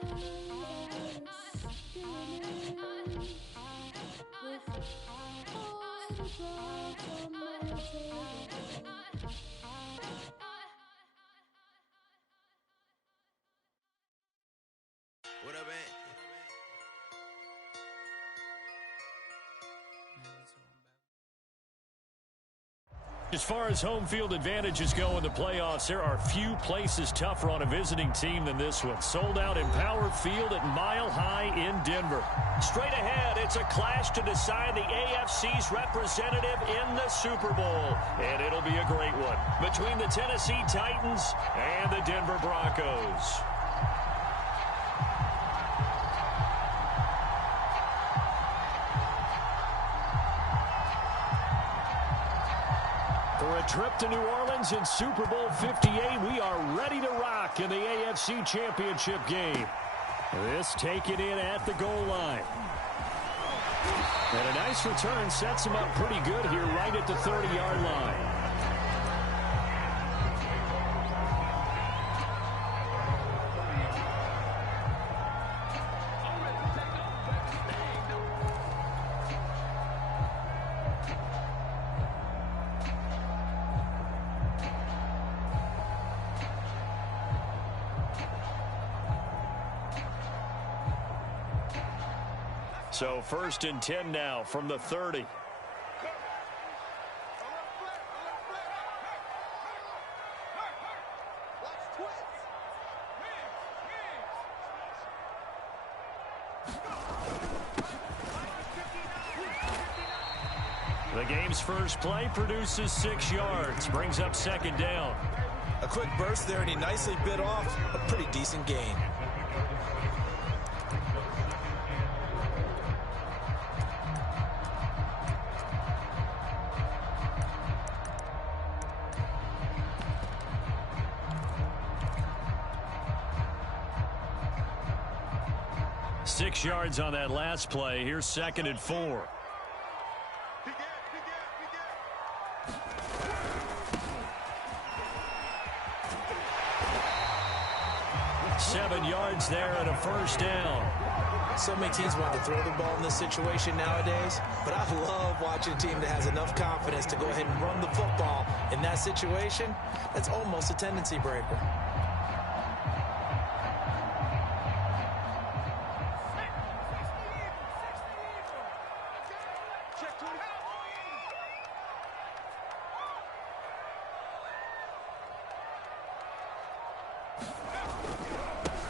What up, man? As far as home field advantages go in the playoffs, there are few places tougher on a visiting team than this one. Sold out in Power Field at Mile High in Denver. Straight ahead, it's a clash to decide the AFC's representative in the Super Bowl. And it'll be a great one between the Tennessee Titans and the Denver Broncos. For a trip to New Orleans in Super Bowl 58, we are ready to rock in the AFC Championship game. This taken in at the goal line. And a nice return sets him up pretty good here right at the 30-yard line. So 1st and 10 now from the 30. The game's first play produces 6 yards, brings up 2nd down. A quick burst there, and he nicely bit off a pretty decent gain. Six yards on that last play. Here's 2nd and 4. Seven yards there and a 1st down. So many teams want to throw the ball in this situation nowadays, but I love watching a team that has enough confidence to go ahead and run the football in that situation. That's almost a tendency breaker.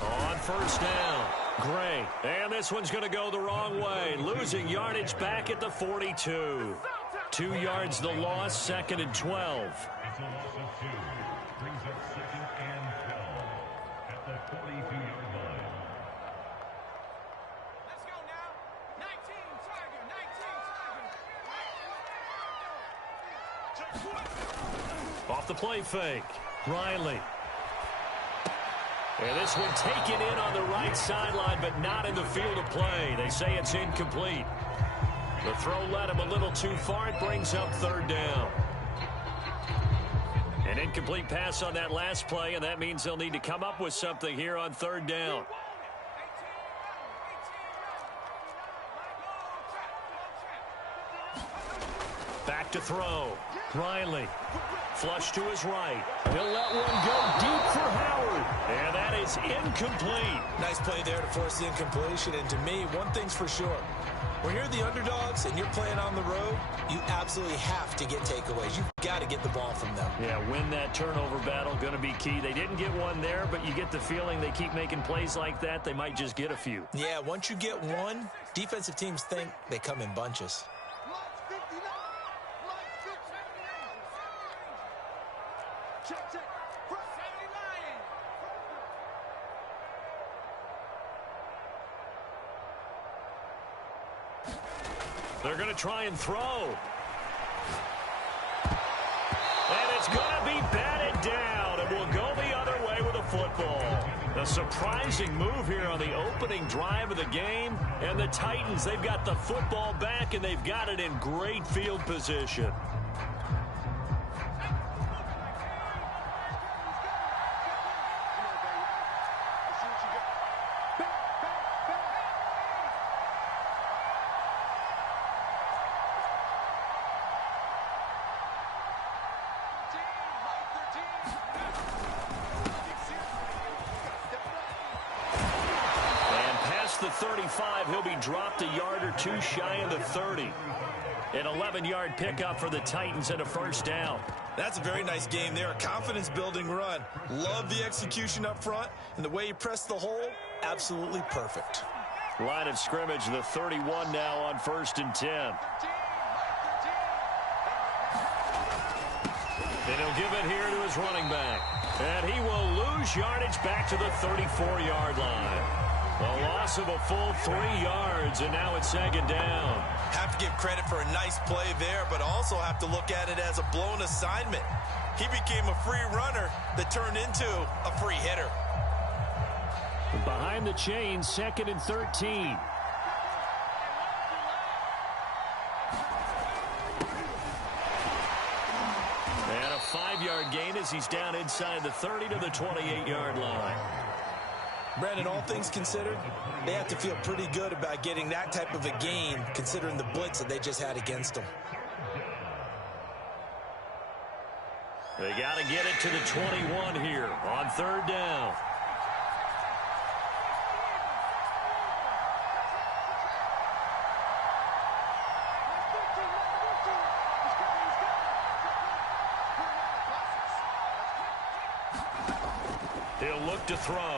On 1st down, Gray. And this one's going to go the wrong way. Losing yardage back at the 42. 2 yards the loss, 2nd and 12. Off the play fake, Riley. And this one taken in on the right sideline, but not in the field of play. They say it's incomplete. The throw led him a little too far. It brings up 3rd down. An incomplete pass on that last play, and that means they'll need to come up with something here on 3rd down. Back to throw. Riley. Flush to his right. He'll let one go deep for Howard. And that is incomplete. Nice play there to force the incompletion. And to me, one thing's for sure. When you're the underdogs and you're playing on the road, you absolutely have to get takeaways. You've got to get the ball from them. Yeah, win that turnover battle, going to be key. They didn't get one there, but you get the feeling they keep making plays like that, they might just get a few. Yeah, once you get one, defensive teams think they come in bunches. They're going to try and throw. And it's going to be batted down, and will go the other way with a football. A surprising move here on the opening drive of the game. And the Titans, they've got the football back, and they've got it in great field position. past the 35. He'll be dropped a yard or two shy of the 30. An 11-yard pickup for the Titans and a first down. That's a very nice game there. A confidence-building run. Love the execution up front, and the way he pressed the hole, absolutely perfect. Line of scrimmage, the 31 now on 1st and 10. And he'll give it here to his running back. And he will lose yardage back to the 34-yard line. A loss of a full 3 yards, and now it's 2nd down. Have to give credit for a nice play there, but also have to look at it as a blown assignment. He became a free runner that turned into a free hitter. Behind the chains, 2nd and 13. And a 5-yard gain as he's down inside the 30 to the 28-yard line. Brandon, all things considered, they have to feel pretty good about getting that type of a gain considering the blitz that they just had against them. They got to get it to the 21 here on 3rd down. He'll look to throw.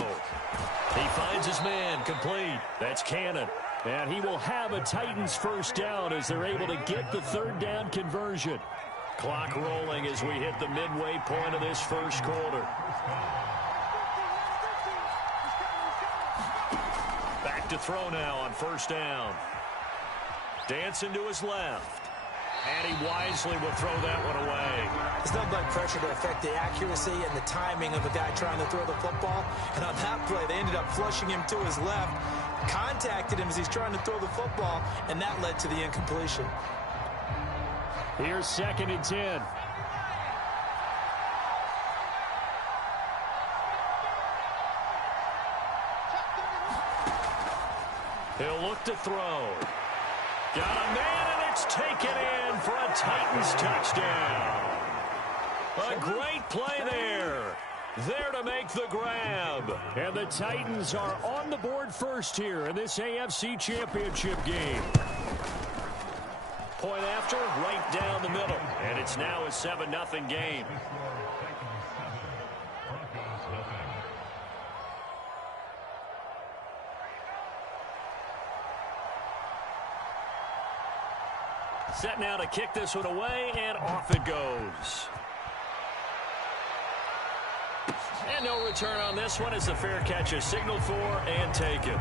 He finds his man, complete. That's Cannon. And he will have a Titans first down as they're able to get the 3rd down conversion. Clock rolling as we hit the midway point of this first quarter. Back to throw now on 1st down. Dancing to his left. And he wisely will throw that one away. There's no blood pressure to affect the accuracy and the timing of a guy trying to throw the football. And on that play, they ended up flushing him to his left, contacted him as he's trying to throw the football, and that led to the incompletion. Here's 2nd and 10. He'll look to throw. Got a man, and it's taken in for a Titans touchdown. A great play there. There to make the grab. And the Titans are on the board first here in this AFC Championship game. Point after, right down the middle. And it's now a 7-0 game. Set now to kick this one away, and off it goes. And no return on this one as the fair catch is signaled for and taken.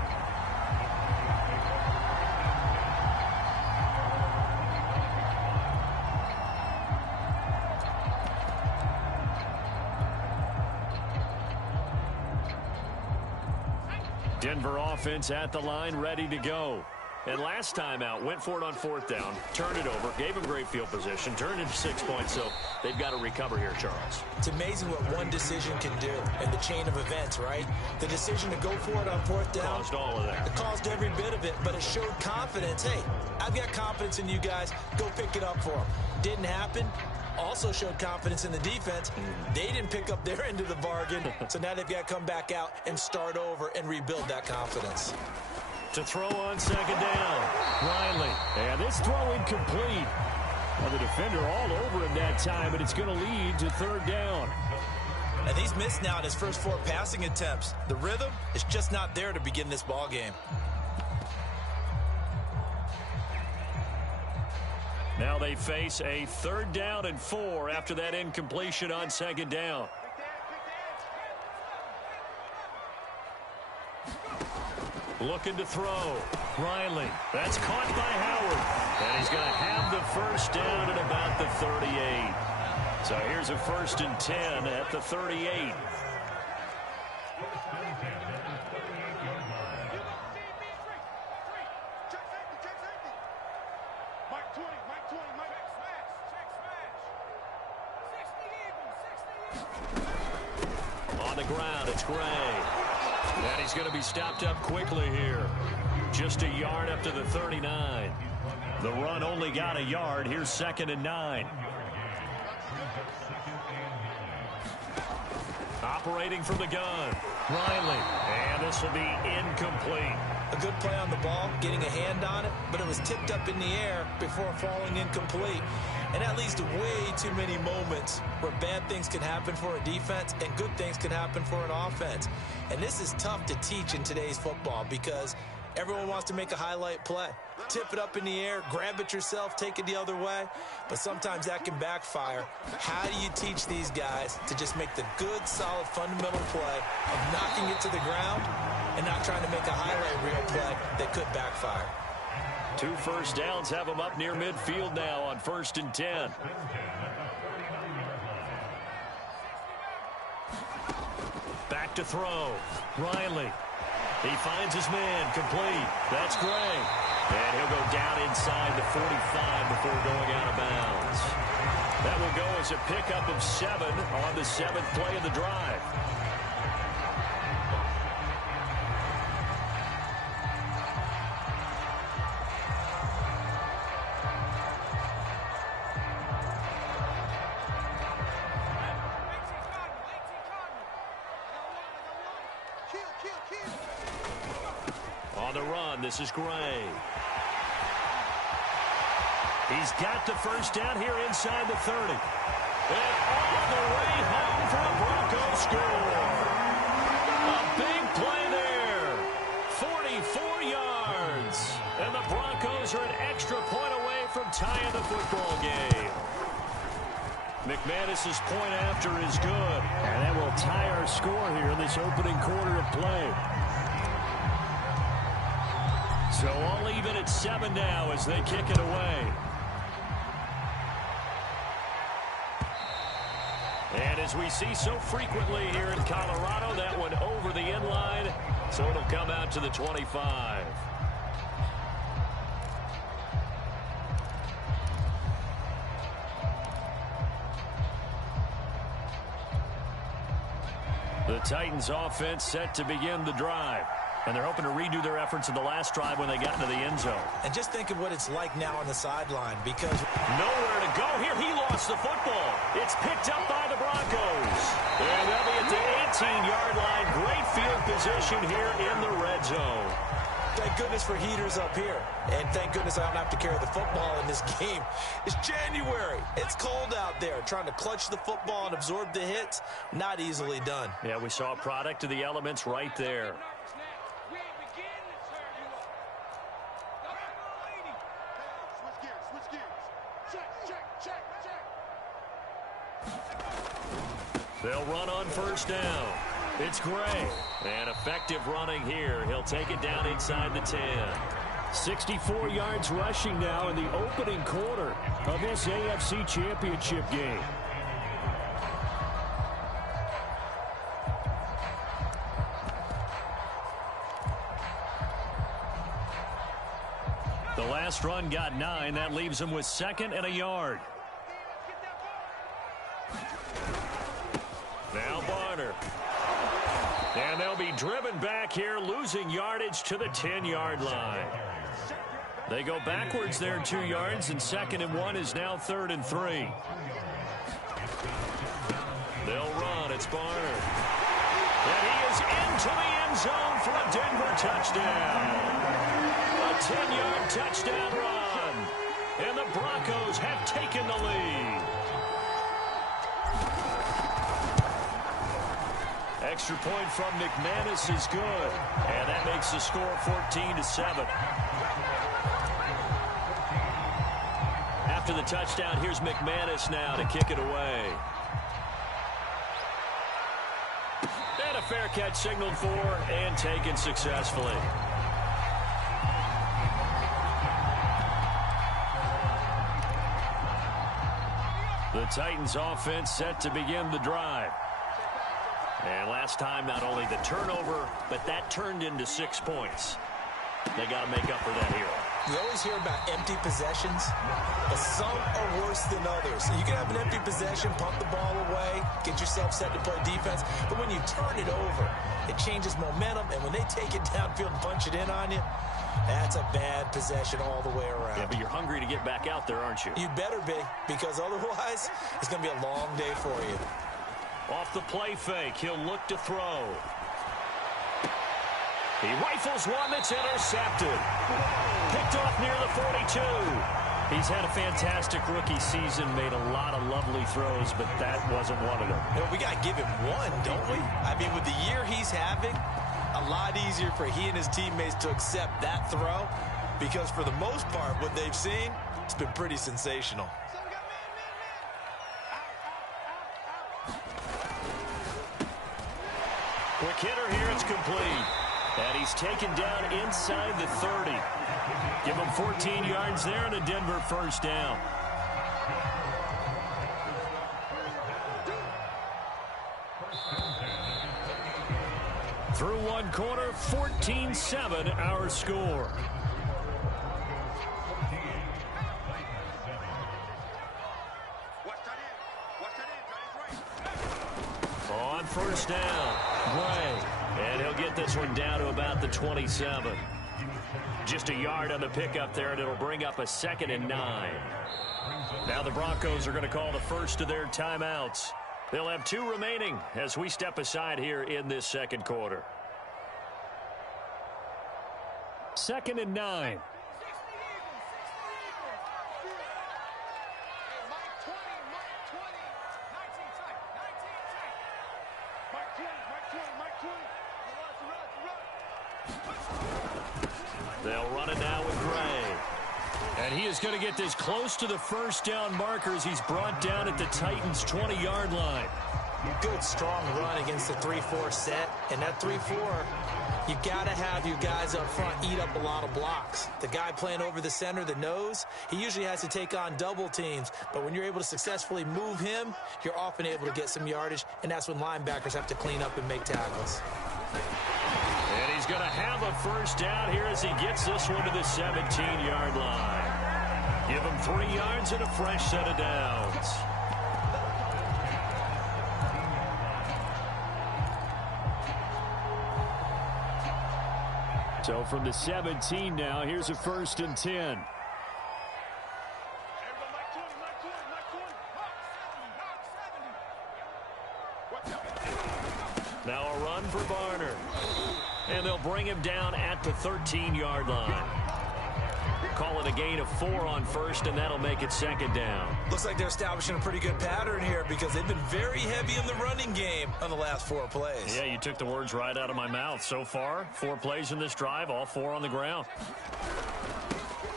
Denver offense at the line, ready to go. And last time out, went for it on 4th down, turned it over, gave him great field position, turned into 6 points, so they've got to recover here, Charles. It's amazing what one decision can do in the chain of events, right? The decision to go for it on 4th down. Caused all of that. It caused every bit of it, but it showed confidence. Hey, I've got confidence in you guys. Go pick it up for them. Didn't happen. Also showed confidence in the defense. They didn't pick up their end of the bargain, so now they've got to come back out and start over and rebuild that confidence. To throw on 2nd down. Riley. And this throw incomplete. Well, the defender all over him that time, but it's going to lead to 3rd down. And he's missed now in his first 4 passing attempts. The rhythm is just not there to begin this ball game. Now they face a 3rd down and 4 after that incompletion on 2nd down. Looking to throw. Riley. That's caught by Howard. And he's going to have the first down at about the 38. So here's a 1st and 10 at the 38. On the ground, it's Gray. And he's going to be stopped up quickly here. Just a yard up to the 39. The run only got a yard. Here's 2nd and 9. Operating from the gun. Riley. And this will be incomplete. A good play on the ball, getting a hand on it, but it was tipped up in the air before falling incomplete. And that leads to way too many moments where bad things can happen for a defense and good things can happen for an offense. And this is tough to teach in today's football because everyone wants to make a highlight play. Tip it up in the air, grab it yourself, take it the other way. But sometimes that can backfire. How do you teach these guys to just make the good, solid, fundamental play of knocking it to the ground and not trying to make a highlight reel play that could backfire? 2 first downs have them up near midfield now on 1st and 10. Back to throw. Riley. He finds his man, complete. That's Gray. And he'll go down inside the 45 before going out of bounds. That will go as a pickup of 7 on the 7th play of the drive. On the run, this is Gray. He's got the first down here inside the 30. And all the way home for a Broncos score. A big play there. 44 yards. And the Broncos are an extra point away from tying the football game. McManus's point after is good. And that will tie our score here in this opening quarter of play. So all even at 7 now as they kick it away. And as we see so frequently here in Colorado, that one over the end line, so it'll come out to the 25. The Titans offense set to begin the drive. And they're hoping to redo their efforts in the last drive when they got into the end zone. And just think of what it's like now on the sideline because nowhere to go here. He lost the football. It's picked up by the Broncos. And they'll be at the 18-yard line. Great field position here in the red zone. Thank goodness for heaters up here. And thank goodness I don't have to carry the football in this game. It's January. It's cold out there. Trying to clutch the football and absorb the hits, not easily done. Yeah, we saw a product of the elements right there. They'll run on first down. It's Gray. And effective running here. He'll take it down inside the 10. 64 yards rushing now in the opening quarter of this AFC Championship game. The last run got 9. That leaves him with 2nd and a yard. Now Barner. And they'll be driven back here, losing yardage to the 10-yard line. They go backwards there 2 yards, and 2nd and 1 is now 3rd and 3. They'll run. It's Barner. And he is into the end zone for a Denver touchdown. A 10-yard touchdown run. And the Broncos have taken the lead. Extra point from McManus is good. And that makes the score 14-7. After the touchdown, here's McManus now to kick it away. And a fair catch signaled for and taken successfully. The Titans offense set to begin the drive. And last time, not only the turnover, but that turned into 6 points. They got to make up for that here. You always hear about empty possessions, but some are worse than others. You can have an empty possession, pump the ball away, get yourself set to play defense, but when you turn it over, it changes momentum, and when they take it downfield and punch it in on you, that's a bad possession all the way around. Yeah, but you're hungry to get back out there, aren't you? You better be, because otherwise, it's going to be a long day for you. Off the play fake, he'll look to throw. He rifles one that's intercepted. Picked off near the 42. He's had a fantastic rookie season, made a lot of lovely throws, but that wasn't one of them. You know, we got to give him one, don't we? I mean, with the year he's having, a lot easier for he and his teammates to accept that throw because for the most part, what they've seen, it's been pretty sensational. Quick hitter here, it's complete. And he's taken down inside the 30. Give him 14 yards there and a Denver first down. Through one quarter, 14-7 our score. On first down, Gray. And he'll get this one down to about the 27. Just a yard on the pickup there, and it'll bring up a 2nd and 9. Now the Broncos are going to call the first of their timeouts. They'll have 2 remaining as we step aside here in this second quarter. 2nd and 9. They'll run it now with Gray. And he is going to get this close to the first down markers. He's brought down at the Titans' 20-yard line. Good, strong run against the 3-4 set. And that 3-4, you got to have your guys up front eat up a lot of blocks. The guy playing over the center, the nose, he usually has to take on double teams. But when you're able to successfully move him, you're often able to get some yardage. And that's when linebackers have to clean up and make tackles. And he's going to have a first down here as he gets this one to the 17-yard line. Give him 3 yards and a fresh set of downs. So from the 17 now, here's a 1st and 10. Now a run for Barner. And they'll bring him down at the 13-yard line. Call it a gain of 4 on first, and that'll make it 2nd down. Looks like they're establishing a pretty good pattern here because they've been very heavy in the running game on the last 4 plays. Yeah, you took the words right out of my mouth. So far, 4 plays in this drive, all 4 on the ground.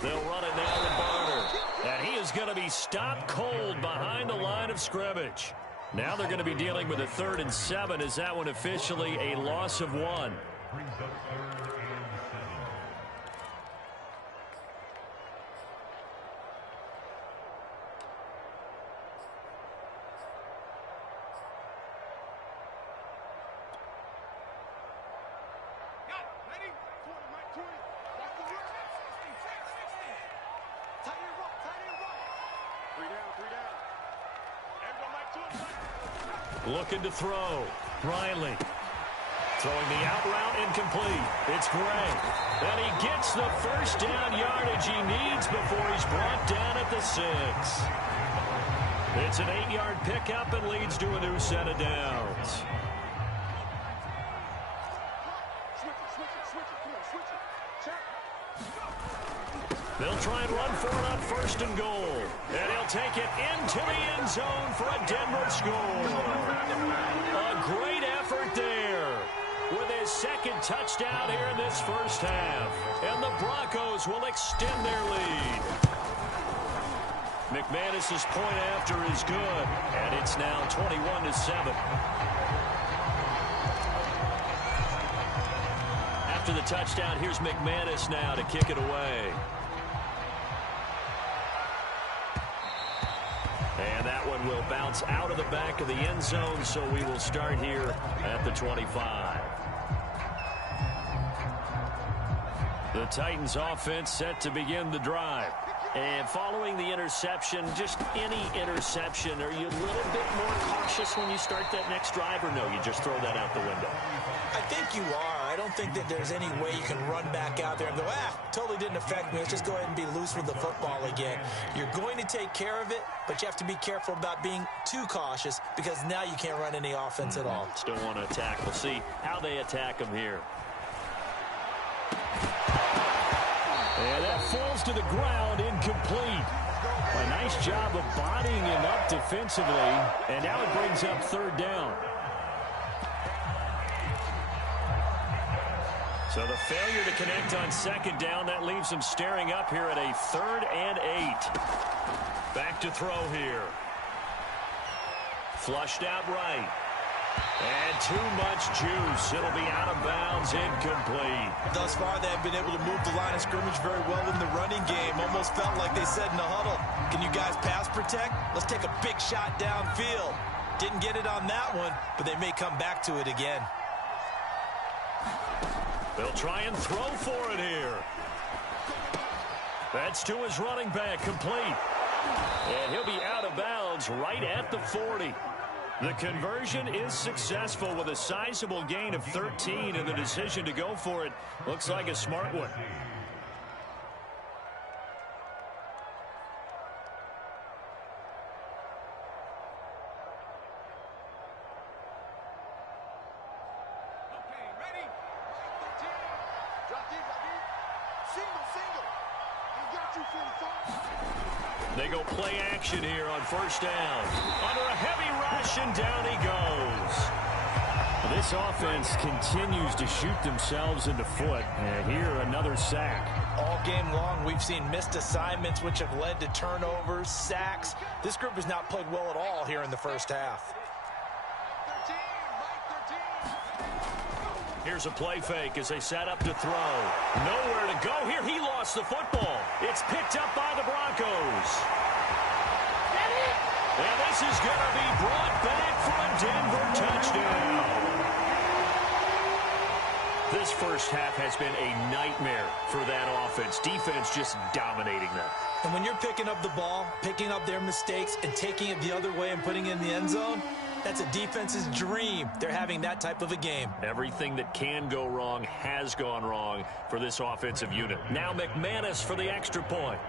They'll run it now with Barner. And he is going to be stopped cold behind the line of scrimmage. Now they're going to be dealing with a 3rd and 7 as that one officially a loss of 1. Looking to throw. Riley. Throwing the out route incomplete. It's Gray. And he gets the first down yardage he needs before he's brought down at the 6. It's an 8-yard pickup and leads to a new set of downs. They'll try and run for it on 1st and goal. And he'll take it into the end zone for a Denver score. A great effort there with his 2nd touchdown here in this first half. And the Broncos will extend their lead. McManus's point after is good. And it's now 21-7. After the touchdown, here's McManus now to kick it away. And that one will bounce out of the back of the end zone, so we will start here at the 25. The Titans offense set to begin the drive. And following the interception, just any interception, are you a little bit more cautious when you start that next drive, or no, you just throw that out the window? I think you are. I don't think that there's any way you can run back out there and go, totally didn't affect me. Let's just go ahead and be loose with the football again. You're going to take care of it, but you have to be careful about being too cautious because now you can't run any offense at all. Still want to attack. We'll see how they attack them here. And that falls to the ground, incomplete. A nice job of bodying him up defensively, and now it brings up third down. So the failure to connect on second down, that leaves him staring up here at a 3rd and 8. Back to throw here. Flushed out right. And too much juice. It'll be out of bounds, incomplete. Thus far, they have been able to move the line of scrimmage very well in the running game. Almost felt like they said in the huddle, can you guys pass protect? Let's take a big shot downfield. Didn't get it on that one, but they may come back to it again. They'll try and throw for it here. That's to his running back, complete. And he'll be out of bounds right at the 40. The conversion is successful with a sizable gain of 13, and the decision to go for it looks like a smart one. They go play action here on first down. Under a heavy rush, and down he goes. This offense continues to shoot themselves in the foot. And here, another sack. All game long, we've seen missed assignments, which have led to turnovers, sacks. This group has not played well at all here in the first half. Here's a play fake as they set up to throw. Nowhere to go here. He lost the football. It's picked up by the Broncos. And this is going to be brought back for a Denver touchdown. This first half has been a nightmare for that offense. Defense just dominating them. And when you're picking up the ball, picking up their mistakes, and taking it the other way and putting it in the end zone, that's a defense's dream. They're having that type of a game. Everything that can go wrong has gone wrong for this offensive unit. Now McManus for the extra point.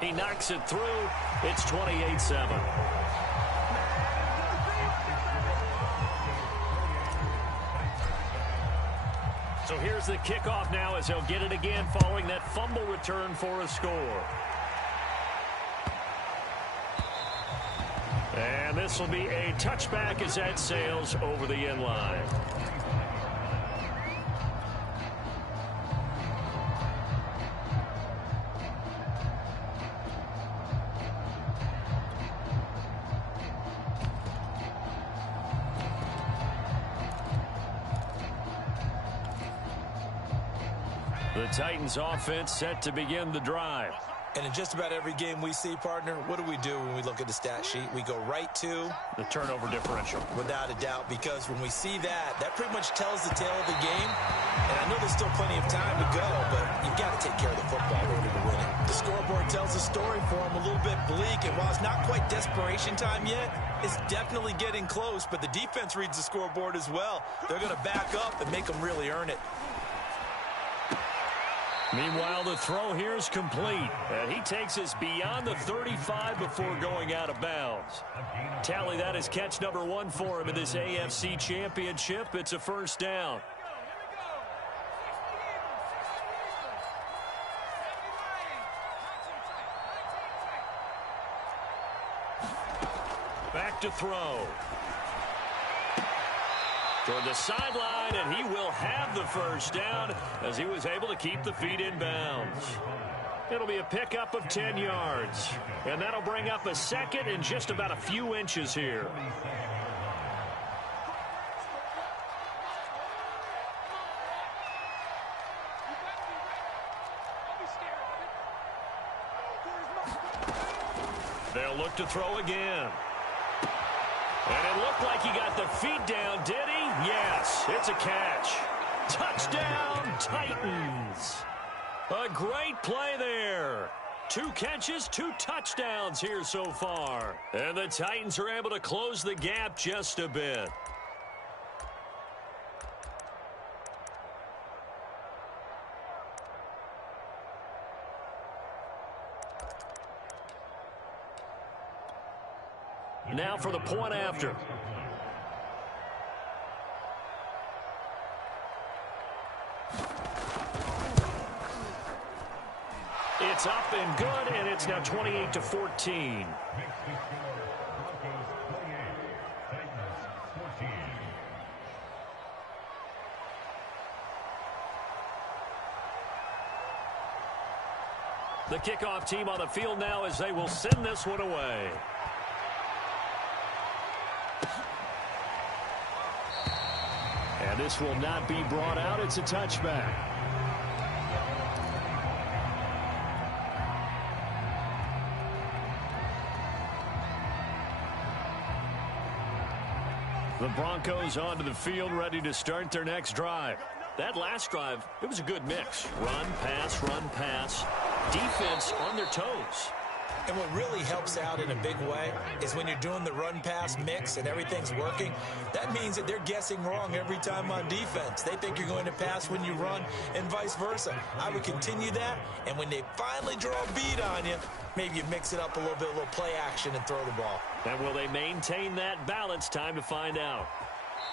He knocks it through. It's 28-7. So here's the kickoff now as he'll get it again following that fumble return for a score. And this will be a touchback as that sails over the end line. The Titans offense set to begin the drive. And in just about every game we see, partner, what do we do when we look at the stat sheet? We go right to the turnover differential. Without a doubt, because when we see that, that pretty much tells the tale of the game. And I know there's still plenty of time to go, but you've got to take care of the football in order to win it. The scoreboard tells a story for them, a little bit bleak, and while it's not quite desperation time yet, it's definitely getting close, but the defense reads the scoreboard as well. They're going to back up and make them really earn it. Meanwhile, the throw here is complete. And he takes us beyond the 35 before going out of bounds. Tally, that is catch number 1 for him in this AFC Championship. It's a first down. Back to throw. Toward the sideline, and he will have the first down as he was able to keep the feet in bounds. It'll be a pickup of 10 yards, and that'll bring up a second in just about a few inches here. They'll look to throw again. And it looked like he got the feet down, did he? Yes, it's a catch. Touchdown, Titans. A great play there. 2 catches, 2 touchdowns here so far. And the Titans are able to close the gap just a bit. Now for the point after. It's up and good, and it's now 28-14. The kickoff team on the field now as they will send this one away. And this will not be brought out. It's a touchback. The Broncos onto the field, ready to start their next drive. That last drive, it was a good mix. Run, pass. Defense on their toes. And what really helps out in a big way is when you're doing the run-pass mix and everything's working, that means that they're guessing wrong every time on defense. They think you're going to pass when you run and vice versa. I would continue that, and when they finally draw a beat on you, maybe you mix it up a little play action and throw the ball. And will they maintain that balance? Time to find out.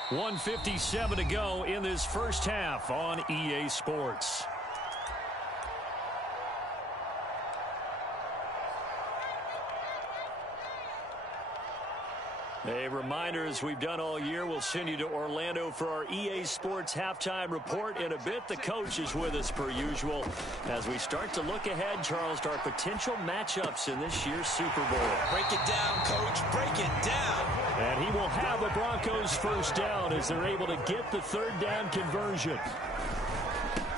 1:57 to go in this first half on EA Sports. A reminder, as we've done all year, we'll send you to Orlando for our EA Sports halftime report in a bit. The coach is with us per usual as we start to look ahead, Charles, to our potential matchups in this year's Super Bowl. Break it down, Coach. Break it down. And he will have the Broncos first down as they're able to get the third down conversion.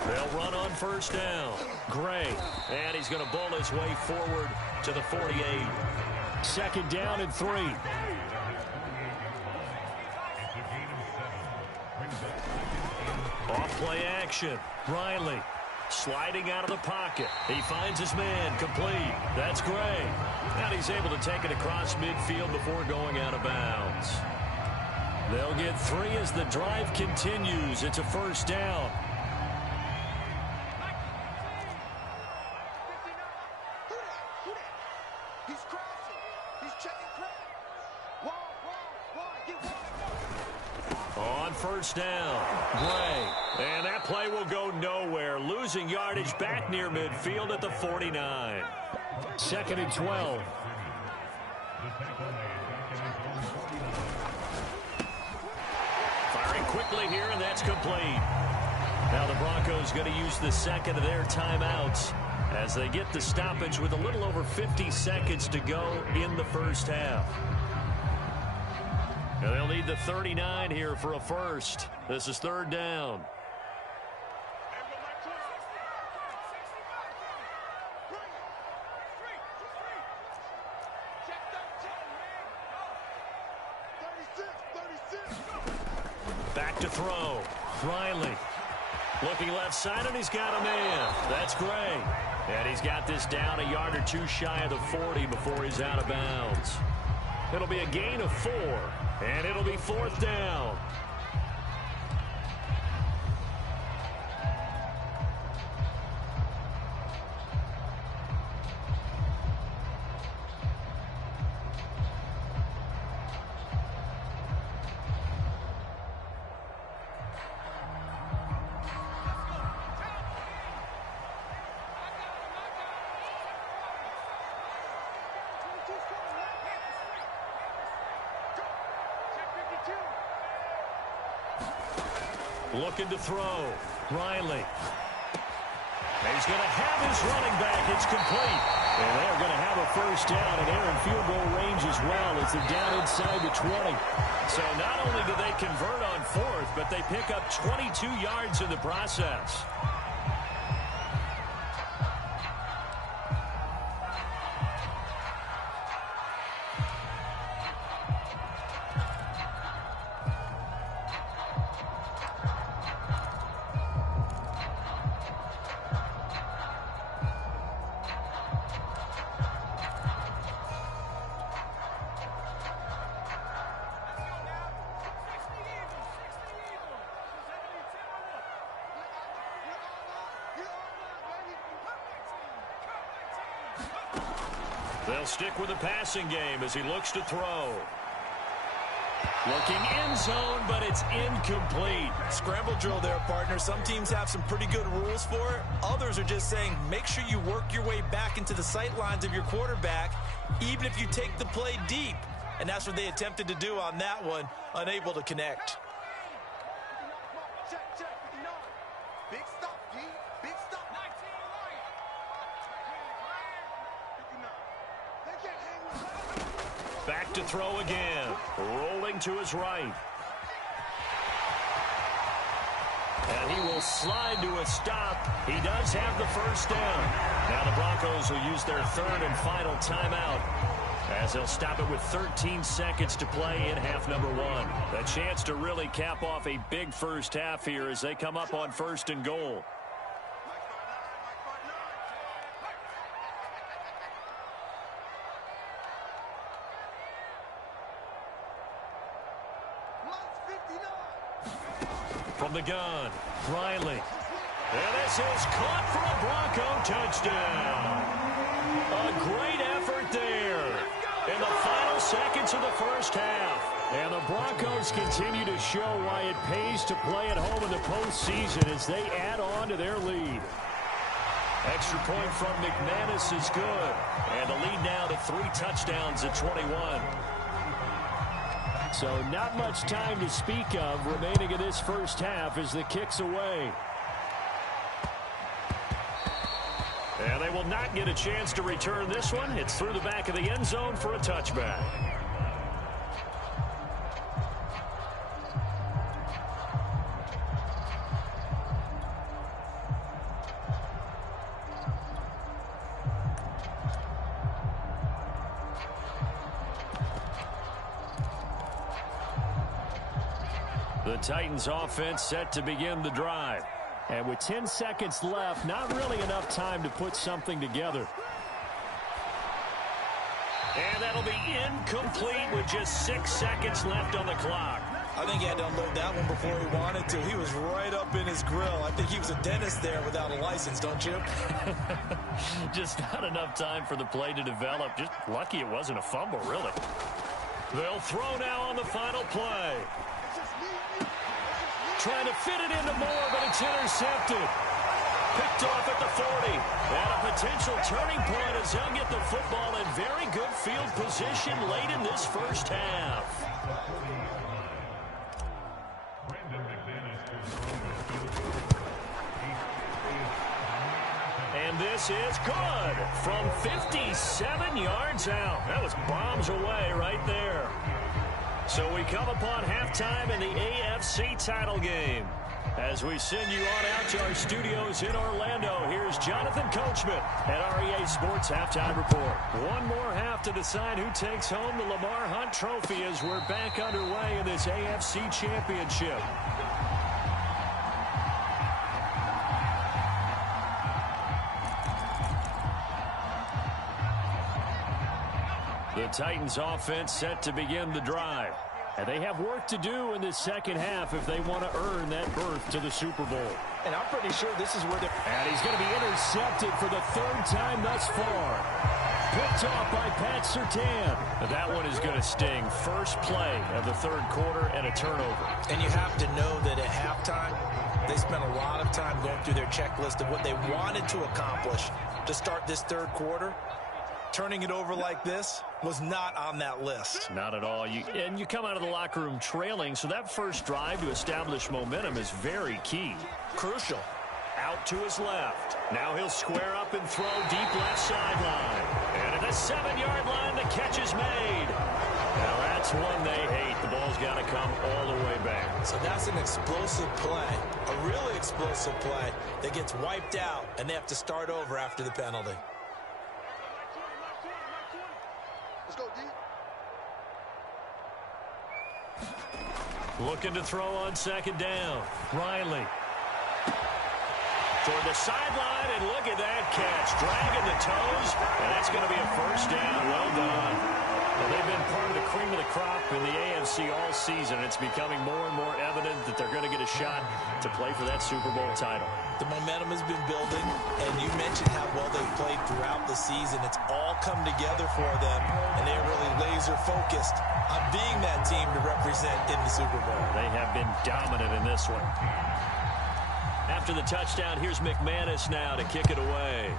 They'll run on first down. Gray. And he's going to bowl his way forward to the 48. Second down and 3. Off play action. Riley sliding out of the pocket. He finds his man complete. That's Gray. And he's able to take it across midfield before going out of bounds. They'll get 3 as the drive continues. It's a first down. On first down, Gray. And that play will go nowhere. Losing yardage back near midfield at the 49. Second and 12. Firing quickly here, and that's complete. Now the Broncos going to use the second of their timeouts as they get the stoppage with a little over 50 seconds to go in the first half. And they'll need the 39 here for a first. This is third down. Back to throw. Riley. Looking left side, and he's got a man. That's Gray. And he's got this down a yard or two shy of the 40 before he's out of bounds. It'll be a gain of 4, and it'll be fourth down. Looking to throw. Riley. And he's going to have his running back. It's complete. And they're going to have a first down, and they're in field goal range as well as they're down inside the 20. So not only do they convert on fourth, but they pick up 22 yards in the process. They'll stick with the passing game as he looks to throw. Looking end zone, but it's incomplete. Scramble drill there, partner. Some teams have some pretty good rules for it. Others are just saying make sure you work your way back into the sight lines of your quarterback, even if you take the play deep. And that's what they attempted to do on that one, unable to connect. Big stop, G. Big stop. 19. Back to throw again. Rolling to his right. And he will slide to a stop. He does have the first down. Now the Broncos will use their third and final timeout, as they'll stop it with 13 seconds to play in half number one. A chance to really cap off a big first half here as they come up on first and goal. From the gun, Riley. And this is caught for a Bronco touchdown. A great effort there in the final seconds of the first half. And the Broncos continue to show why it pays to play at home in the postseason as they add on to their lead. Extra point from McManus is good. And the lead now to 3 touchdowns at 21. So not much time to speak of remaining in this first half as the kick's away. And they will not get a chance to return this one. It's through the back of the end zone for a touchback. The Titans offense set to begin the drive. And with 10 seconds left, not really enough time to put something together. And that'll be incomplete with just 6 seconds left on the clock. I think he had to unload that one before he wanted to. He was right up in his grill. I think he was a dentist there without a license, don't you? Just not enough time for the play to develop. Just lucky it wasn't a fumble, really. They'll throw now on the final play. Trying to fit it into Moore, but it's intercepted. Picked off at the 40. And a potential turning point as they'll get the football in very good field position late in this first half. And this is good from 57 yards out. That was bombs away right there. So we come upon halftime in the AFC title game. As we send you on out to our studios in Orlando, here's Jonathan Coachman at REA Sports Halftime Report. One more half to decide who takes home the Lamar Hunt Trophy as we're back underway in this AFC Championship. The Titans offense set to begin the drive. And they have work to do in this second half if they want to earn that berth to the Super Bowl. And I'm pretty sure this is where they're... And he's going to be intercepted for the 3rd time thus far. Picked off by Pat Surtain. That one is going to sting. First play of the 3rd quarter and a turnover. And you have to know that at halftime, they spent a lot of time going through their checklist of what they wanted to accomplish to start this 3rd quarter. Turning it over like this was not on that list. Not at all. And you come out of the locker room trailing, so that first drive to establish momentum is very key. Crucial. Out to his left. Now he'll square up and throw deep left sideline. And at the 7-yard line, the catch is made. Now that's one they hate. The ball's got to come all the way back. So that's an explosive play, a really explosive play that gets wiped out, and they have to start over after the penalty. Let's go, D. Looking to throw on 2nd down. Riley. Toward the sideline, and look at that catch. Dragging the toes, and that's going to be a first down. Well done. Well, they've been part of the cream of the crop in the AFC all season. It's becoming more and more evident that they're going to get a shot to play for that Super Bowl title. The momentum has been building, and you mentioned how well they've played throughout the season. It's all come together for them, and they're really laser-focused on being that team to represent in the Super Bowl. They have been dominant in this one. After the touchdown, here's McManus now to kick it away.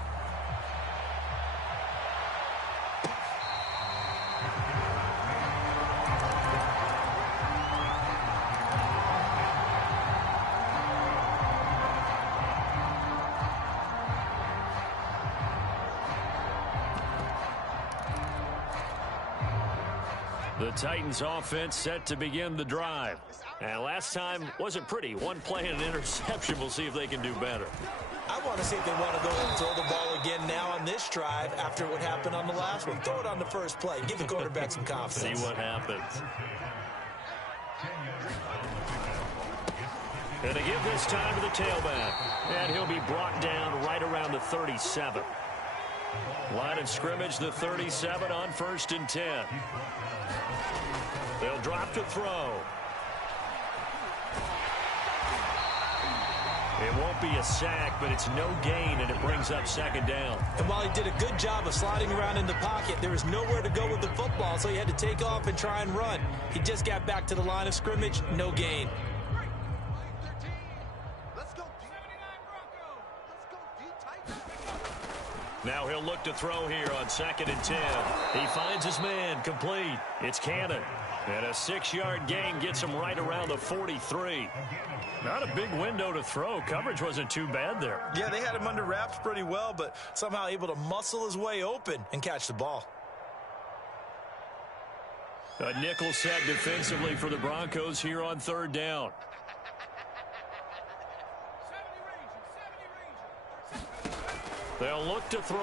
The Titans offense set to begin the drive. And last time wasn't pretty. One play and an interception. We'll see if they can do better. I want to see if they want to go and throw the ball again now on this drive after what happened on the last one. Throw it on the first play. Give the quarterback some confidence. See what happens. Going to give this time to the tailback. And he'll be brought down right around the 37. Line of scrimmage, the 37 on 1st and 10. They'll drop to throw. It won't be a sack, but it's no gain, and it brings up 2nd down. And while he did a good job of sliding around in the pocket, there was nowhere to go with the football, so he had to take off and try and run. He just got back to the line of scrimmage, no gain. Now he'll look to throw here on 2nd and 10. He finds his man, complete. It's Cannon. And a 6-yard gain gets him right around the 43. Not a big window to throw. Coverage wasn't too bad there. Yeah, they had him under wraps pretty well, but somehow able to muscle his way open and catch the ball. A nickel set defensively for the Broncos here on 3rd down. They'll look to throw.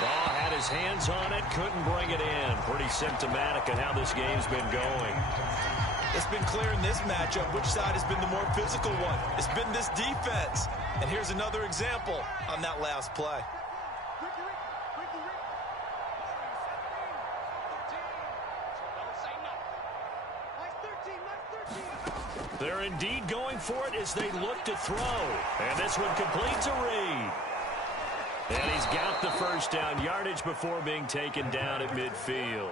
Oh, had his hands on it, couldn't bring it in. Pretty symptomatic of how this game's been going. It's been clear in this matchup which side has been the more physical one. It's been this defense. And here's another example on that last play. They're indeed going for it as they look to throw. And this one completes a read. And he's got the 1st down yardage before being taken down at midfield.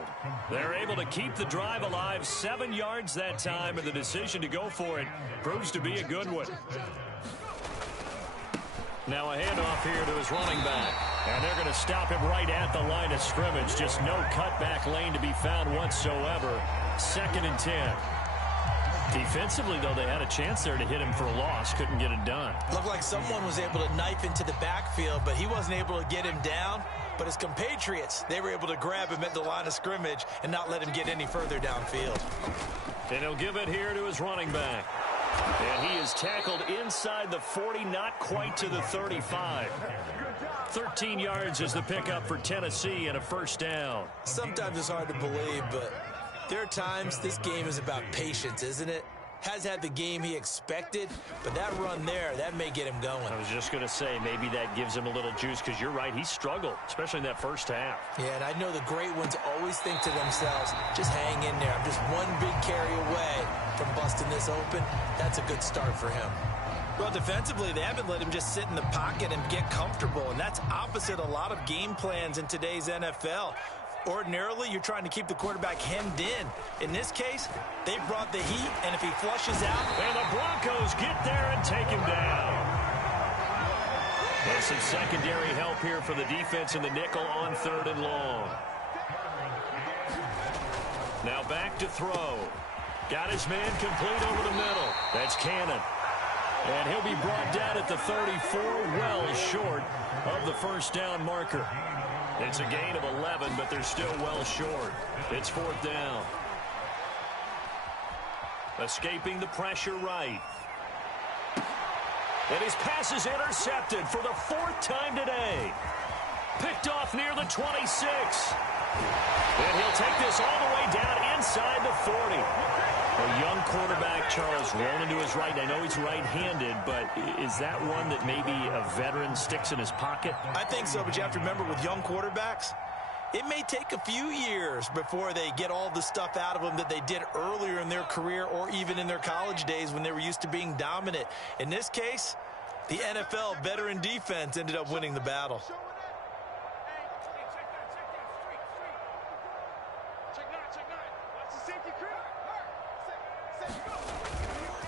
They're able to keep the drive alive, 7 yards that time, and the decision to go for it proves to be a good one. Now a handoff here to his running back. And they're going to stop him right at the line of scrimmage. Just no cutback lane to be found whatsoever. 2nd and 10. Defensively, though, they had a chance there to hit him for a loss. Couldn't get it done. Looked like someone was able to knife into the backfield, but he wasn't able to get him down. But his compatriots, they were able to grab him at the line of scrimmage and not let him get any further downfield. And he'll give it here to his running back. And he is tackled inside the 40, not quite to the 35. 13 yards is the pickup for Tennessee and a 1st down. Sometimes it's hard to believe, but there are times this game is about patience, isn't it? Has had the game he expected, but that run there, that may get him going. I was just going to say, maybe that gives him a little juice, because you're right, he struggled, especially in that 1st half. Yeah, and I know the great ones always think to themselves, just hang in there. I'm just one big carry away from busting this open. That's a good start for him. Well, defensively, they haven't let him just sit in the pocket and get comfortable, and that's opposite a lot of game plans in today's NFL. Ordinarily, you're trying to keep the quarterback hemmed in. In this case, they brought the heat, and if he flushes out... And the Broncos get there and take him down. There's some secondary help here for the defense in the nickel on 3rd and long. Now back to throw. Got his man complete over the middle. That's Cannon. And he'll be brought down at the 34, well short of the 1st down marker. It's a gain of 11, but they're still well short. It's 4th down. Escaping the pressure right. And his pass is intercepted for the 4th time today. Picked off near the 26. And he'll take this all the way down inside the 40. A young quarterback, Charles, rolling to his right. I know he's right-handed, but is that one that maybe a veteran sticks in his pocket? I think so, but you have to remember with young quarterbacks, It may take a few years before they get all the stuff out of them that they did earlier in their career or even in their college days when they were used to being dominant. In this case, the NFL veteran defense ended up winning the battle.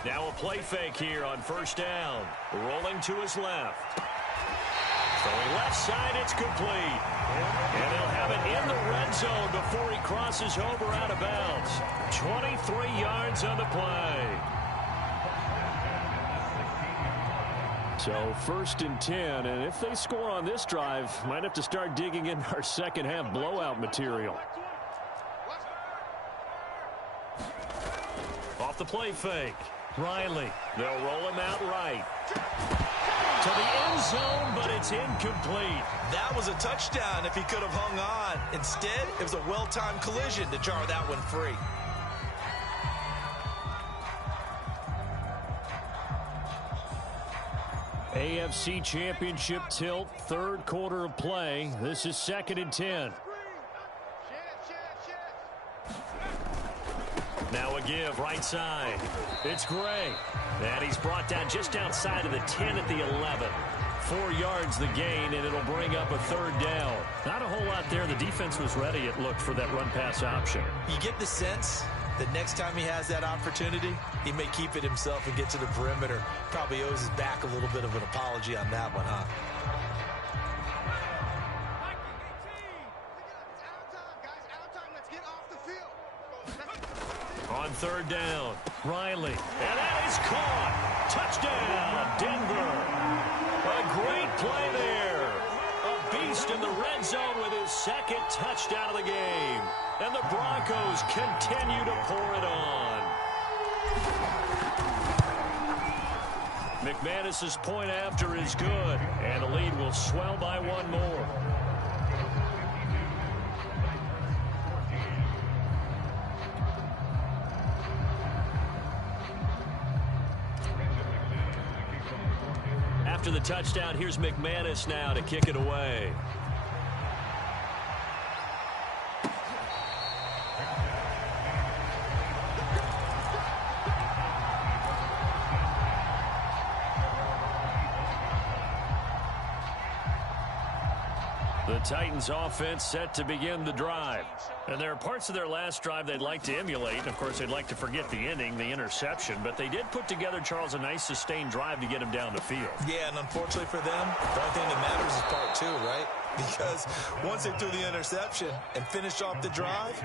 Now a play fake here on first down. Rolling to his left. Throwing left side, it's complete. And he'll have it in the red zone before he crosses over out of bounds. 23 yards on the play. So first and 10, and if they score on this drive, might have to start digging in our second half blowout material. Off the play fake. Riley, they'll roll him out right. To the end zone, but it's incomplete. That was a touchdown if he could have hung on. Instead, it was a well-timed collision to jar that one free. AFC Championship tilt, third quarter of play. This is second and 10. Now a give, right side. It's Gray. And he's brought down just outside of the 10 at the 11. 4 yards the gain, and it'll bring up a third down. Not a whole lot there. The defense was ready, it looked, for that run-pass option. You get the sense that next time he has that opportunity, he may keep it himself and get to the perimeter. Probably owes his back a little bit of an apology on that one, huh? On third down, Riley. And that is caught. Touchdown, Denver. A great play there. A beast in the red zone with his second touchdown of the game. And the Broncos continue to pour it on. McManus's point after is good. And the lead will swell by one more. After the touchdown, here's McManus now to kick it away. The Titans offense set to begin the drive. And there are parts of their last drive they'd like to emulate. Of course, they'd like to forget the ending, the interception. But they did put together, Charles, a nice sustained drive to get him down the field. Yeah, and unfortunately for them, the only thing that matters is part two, right? Because once they threw the interception and finished off the drive,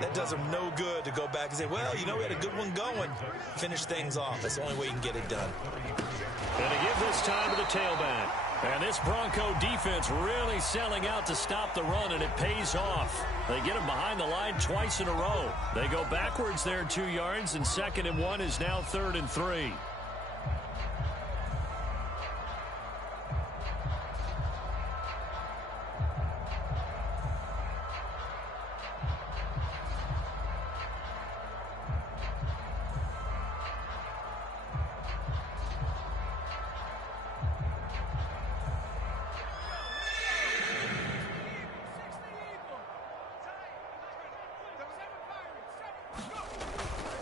that does them no good to go back and say, well, you know, we had a good one going. Finish things off. That's the only way you can get it done. And to give this time to the tailback. And this Bronco defense really selling out to stop the run, and it pays off. They get him behind the line twice in a row. They go backwards there 2 yards, and 2nd and 1 is now 3rd and 3.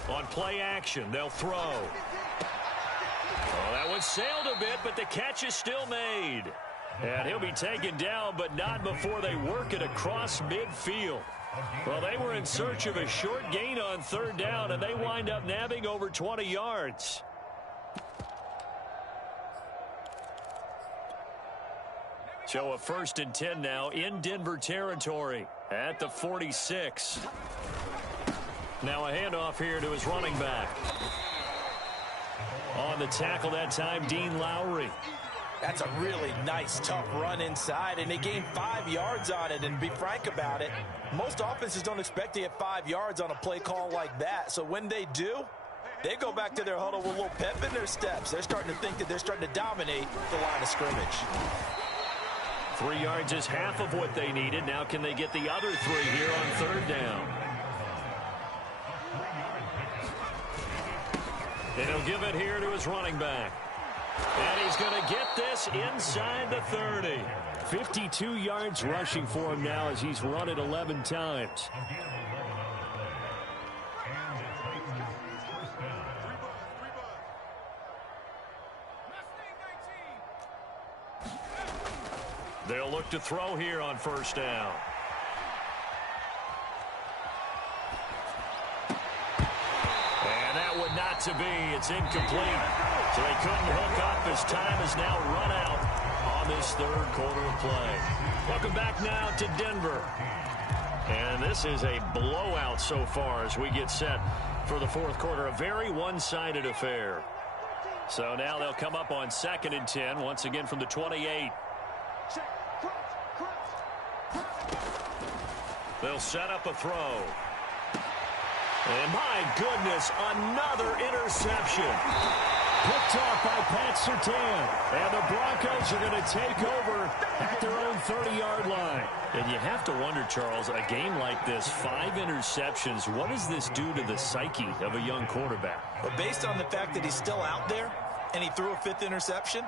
On play action, they'll throw. Oh, that one sailed a bit, but the catch is still made. And he'll be taken down, but not before they work it across midfield. Well, they were in search of a short gain on 3rd down, and they wind up nabbing over 20 yards. So a 1st and 10 now in Denver territory at the 46. Now a handoff here to his running back. On the tackle that time, Dean Lowry. That's a really nice, tough run inside, and they gained 5 yards on it. And be frank about it, most offenses don't expect to get 5 yards on a play call like that. So when they do, they go back to their huddle with a little pep in their steps. They're starting to think that they're starting to dominate the line of scrimmage. 3 yards is half of what they needed. Now can they get the other 3 here on 3rd down? And he'll give it here to his running back. And he's going to get this inside the 30. 52 yards rushing for him now as he's run it 11 times. They'll look to throw here on first down. And that would not to be. It's incomplete. So they couldn't hook up as time is now run out on this third quarter of play. Welcome back now to Denver. And this is a blowout so far as we get set for the fourth quarter. A very one-sided affair. So now they'll come up on 2nd and 10, once again from the 28. They'll set up a throw. And my goodness, another interception. Picked off by Pat Surtain. And the Broncos are going to take over at their own 30-yard line. And you have to wonder, Charles, a game like this, 5 interceptions, what does this do to the psyche of a young quarterback? But based on the fact that he's still out there and he threw a 5th interception,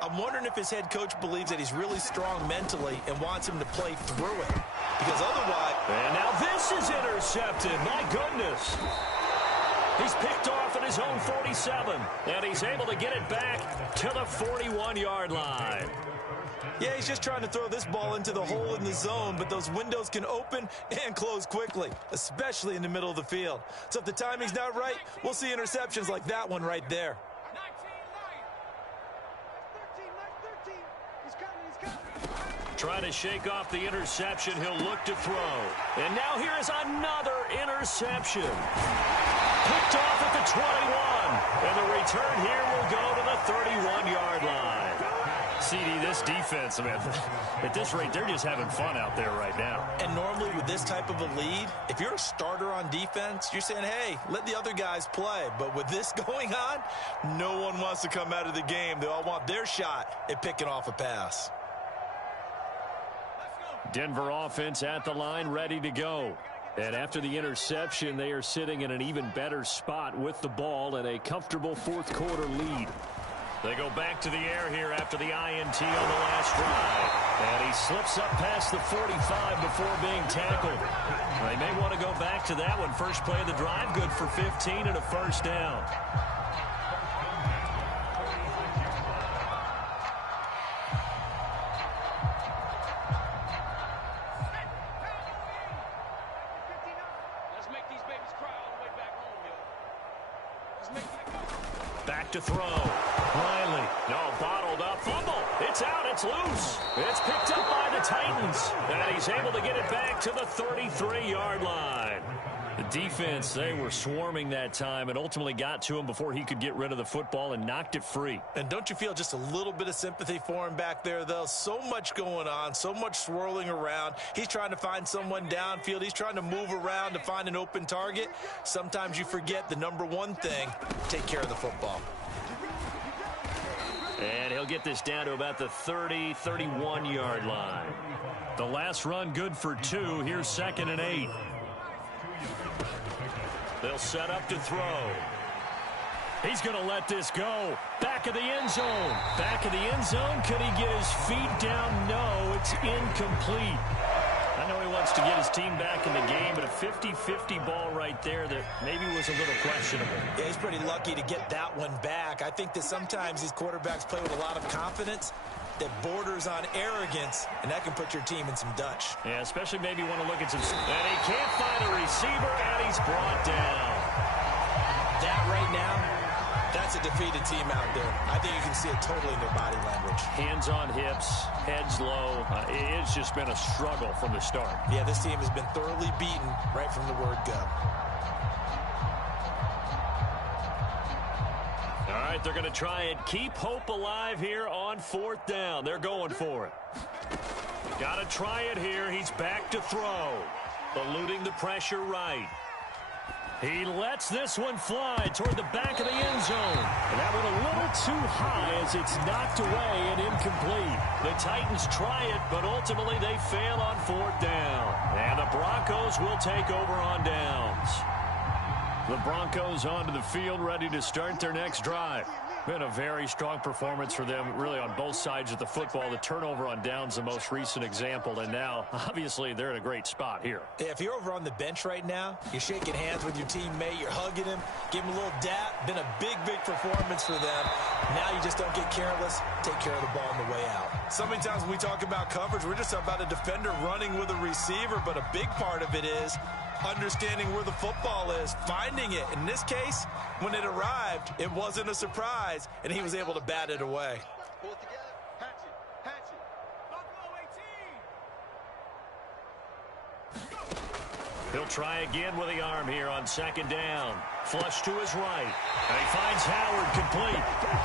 I'm wondering if his head coach believes that he's really strong mentally and wants him to play through it. Because otherwise... And now this is intercepted. My goodness. He's picked off at his own 47. And he's able to get it back to the 41-yard line. Yeah, he's just trying to throw this ball into the hole in the zone, but those windows can open and close quickly, especially in the middle of the field. So if the timing's not right, we'll see interceptions like that one right there. Trying to shake off the interception. He'll look to throw. And now here is another interception. Picked off at the 21. And the return here will go to the 31-yard line. CD, this defense, man, at this rate, they're just having fun out there right now. And normally with this type of a lead, if you're a starter on defense, you're saying, hey, let the other guys play. But with this going on, no one wants to come out of the game. They all want their shot at picking off a pass. Denver offense at the line, ready to go. And after the interception, they are sitting in an even better spot with the ball and a comfortable fourth quarter lead. They go back to the air here after the INT on the last drive. And he slips up past the 45 before being tackled. They may want to go back to that one. First play of the drive, good for 15 and a first down. Back to throw. Riley. No, bottled up. Fumble. It's out. It's loose. It's picked up by the Titans. And he's able to get it back to the 33-yard line. The defense, they were swarming that time and ultimately got to him before he could get rid of the football and knocked it free. And don't you feel just a little bit of sympathy for him back there, though? So much going on, so much swirling around. He's trying to find someone downfield. He's trying to move around to find an open target. Sometimes you forget the number one thing, take care of the football. And he'll get this down to about the 30, 31-yard line. The last run good for 2. Here's 2nd and 8. They'll set up to throw. He's going to let this go. Back of the end zone. Back of the end zone. Could he get his feet down? No, it's incomplete. I know he wants to get his team back in the game, but a 50-50 ball right there that maybe was a little questionable. Yeah, he's pretty lucky to get that one back. I think that sometimes these quarterbacks play with a lot of confidence that borders on arrogance, and that can put your team in some Dutch. Yeah, especially maybe want to look at some... And he can't find a receiver, and he's brought down. That right now, that's a defeated team out there. I think you can see it totally in their body language. Hands on hips, heads low. It's just been a struggle from the start. Yeah, this team has been thoroughly beaten right from the word go. All right, they're going to try and keep hope alive here on 4th down. They're going for it. Got to try it here. He's back to throw. Eluding the pressure right. He lets this one fly toward the back of the end zone. And that went a little too high as it's knocked away and incomplete. The Titans try it, but ultimately they fail on 4th down. And the Broncos will take over on downs. The Broncos onto the field, ready to start their next drive. Been a very strong performance for them, really, on both sides of the football. The turnover on downs, the most recent example, and now, obviously, they're in a great spot here. If you're over on the bench right now, you're shaking hands with your teammate, you're hugging him, give him a little dap. Been a big, big performance for them. Now you just don't get careless. Take care of the ball on the way out. So many times when we talk about coverage, we're just about a defender running with a receiver, but a big part of it is understanding where the football is, finding it. In this case, when it arrived, it wasn't a surprise, and he was able to bat it away. Pull it together. Hatch it. Buffalo 18. He'll try again with the arm here on second down. Flush to his right. And he finds Howard complete.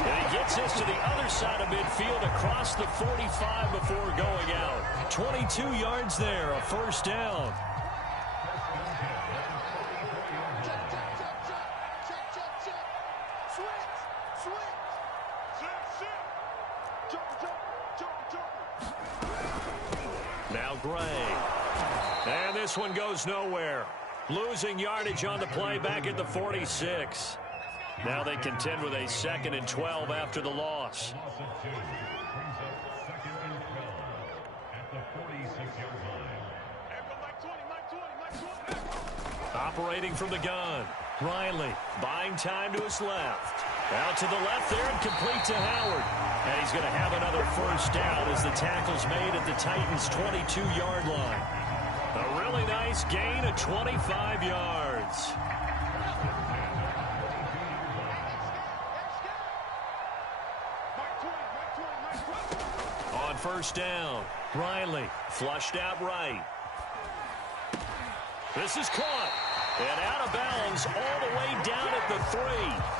And he gets this to the other side of midfield across the 45 before going out. 22 yards there, a first down. Now Gray. And this one goes nowhere. Losing yardage on the play back at the 46. Now they contend with a 2nd and 12 after the loss. Operating from the gun. Riley buying time to his left. Out to the left there and complete to Howard. And he's going to have another first down as the tackle's made at the Titans' 22-yard line. A really nice gain of 25 yards. On first down, Riley flushed out right. This is caught. And out of bounds all the way down at the 3.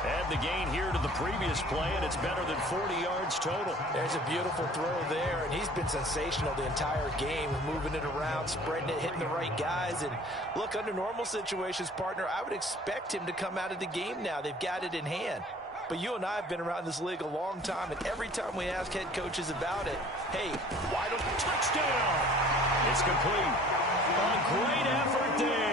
Add the gain here to the previous play, and it's better than 40 yards total. There's a beautiful throw there, and he's been sensational the entire game, moving it around, spreading it, hitting the right guys. And look, under normal situations, partner, I would expect him to come out of the game now. They've got it in hand. But you and I have been around this league a long time, and every time we ask head coaches about it, hey, why don't you touchdown? It's complete. A great effort there.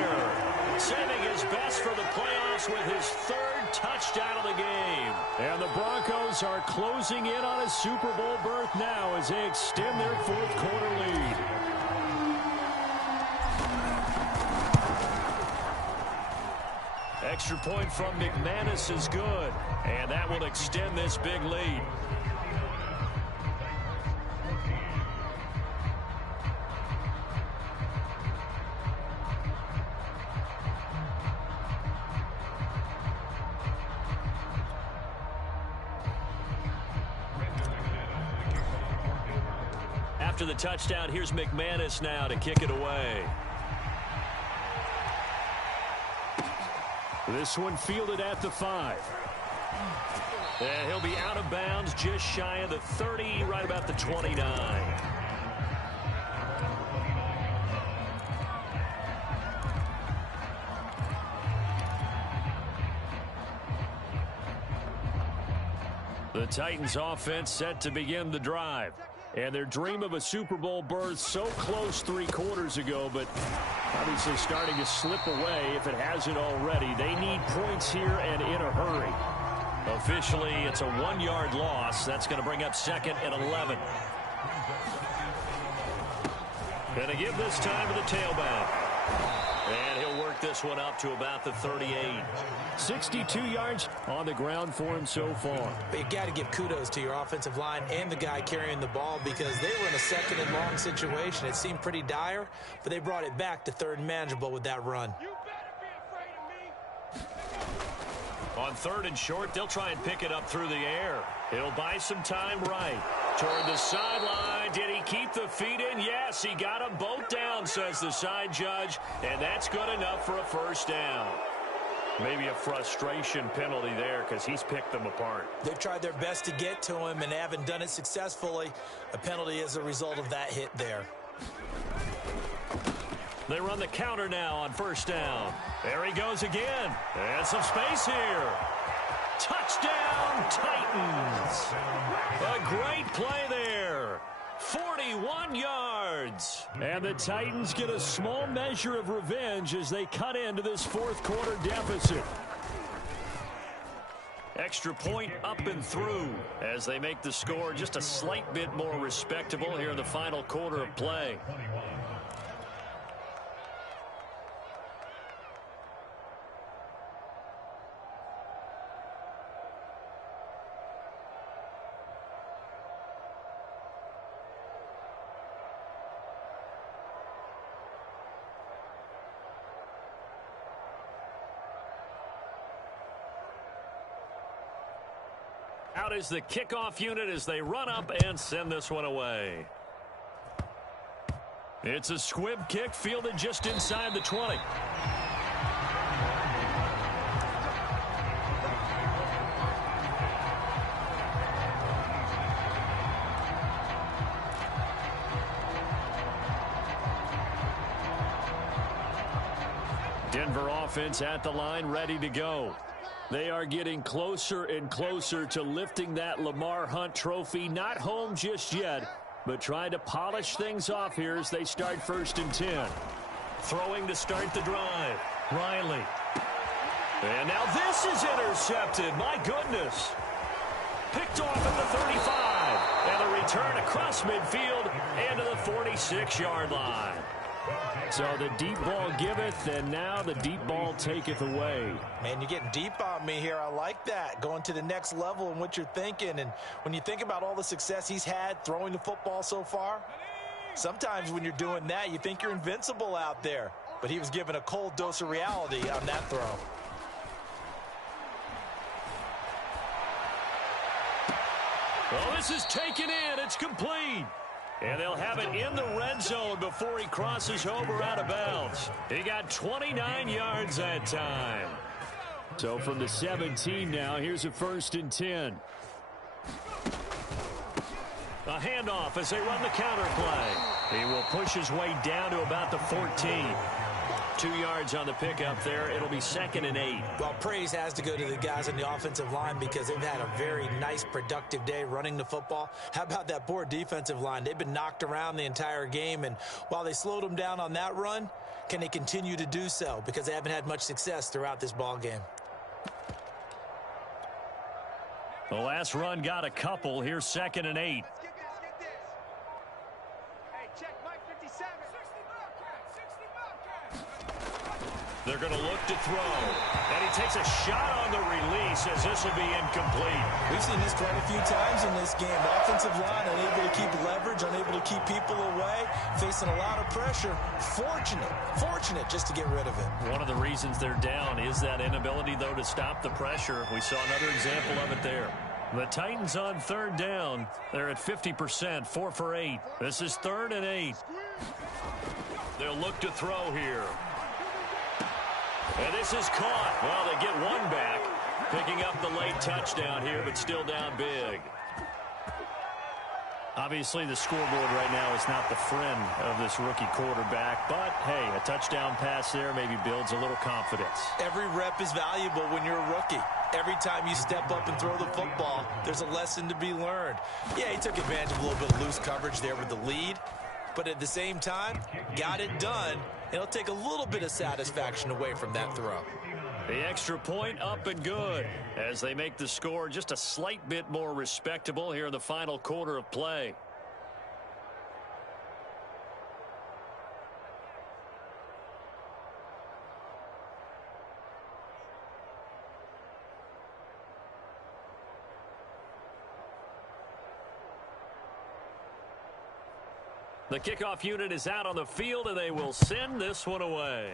Saving his best for the playoffs with his 3rd touchdown of the game. And the Broncos are closing in on a Super Bowl berth now as they extend their 4th quarter lead. Extra point from McManus is good, and that will extend this big lead. After the touchdown, here's McManus now to kick it away. This one fielded at the 5. And he'll be out of bounds just shy of the 30, right about the 29. The Titans offense set to begin the drive. And their dream of a Super Bowl berth so close 3 quarters ago, but obviously starting to slip away if it hasn't already. They need points here and in a hurry. Officially, it's a 1-yard loss. That's going to bring up 2nd and 11. Going to give this time to the tailback. And he'll work this one up to about the 38. 62 yards on the ground for him so far. But you got to give kudos to your offensive line and the guy carrying the ball, because they were in a 2nd and long situation. It seemed pretty dire, but they brought it back to 3rd and manageable with that run. You better be afraid of me. On 3rd and short, they'll try and pick it up through the air. He'll buy some time right. Toward the sideline. Did he keep the feet in? Yes, he got them both down, says the side judge. And that's good enough for a first down. Maybe a frustration penalty there because he's picked them apart. They've tried their best to get to him and haven't done it successfully. A penalty is a result of that hit there. They run the counter now on first down. There he goes again. And some space here. Touchdown, Titans. A great play there. 41 yards. yards. And the Titans get a small measure of revenge as they cut into this fourth quarter deficit. Extra point up and through as they make the score just a slight bit more respectable here in the final quarter of play. Out is the kickoff unit as they run up and send this one away. It's a squib kick fielded just inside the 20. Denver offense at the line, ready to go. They are getting closer and closer to lifting that Lamar Hunt trophy. Not home just yet, but trying to polish things off here as they start 1st and 10. Throwing to start the drive. Riley. And now this is intercepted. My goodness. Picked off at the 35. And a return across midfield and to the 46-yard line. So the deep ball giveth, and now the deep ball taketh away. Man, you're getting deep on me here. I like that. Going to the next level in what you're thinking. And when you think about all the success he's had throwing the football so far, sometimes when you're doing that, you think you're invincible out there. But he was given a cold dose of reality on that throw. Well, this is taken in. It's complete. And they'll have it in the red zone before he crosses over out of bounds. He got 29 yards that time. So from the 17 now, here's a 1st and 10. A handoff as they run the counter play. He will push his way down to about the 14. 2 yards on the pickup there. It'll be 2nd and 8. Well, praise has to go to the guys on the offensive line because they've had a very nice, productive day running the football. How about that poor defensive line? They've been knocked around the entire game, and while they slowed them down on that run, can they continue to do so? Because they haven't had much success throughout this ball game. The last run got a couple. Here's 2nd and 8. They're going to look to throw. And he takes a shot on the release as this will be incomplete. We've seen this quite a few times in this game. Offensive line unable to keep leverage, unable to keep people away, facing a lot of pressure. Fortunate just to get rid of it. One of the reasons they're down is that inability, though, to stop the pressure. We saw another example of it there. The Titans on 3rd down. They're at 50%, 4 for 8. This is 3rd and 8. They'll look to throw here. And this is caught. Well, they get one back, picking up the late touchdown here, but still down big. Obviously, the scoreboard right now is not the friend of this rookie quarterback, but, hey, a touchdown pass there maybe builds a little confidence. Every rep is valuable when you're a rookie. Every time you step up and throw the football, there's a lesson to be learned. Yeah, he took advantage of a little bit of loose coverage there with the lead, but at the same time, got it done. It'll take a little bit of satisfaction away from that throw. The extra point up and good as they make the score just a slight bit more respectable here in the final quarter of play. The kickoff unit is out on the field, and they will send this one away.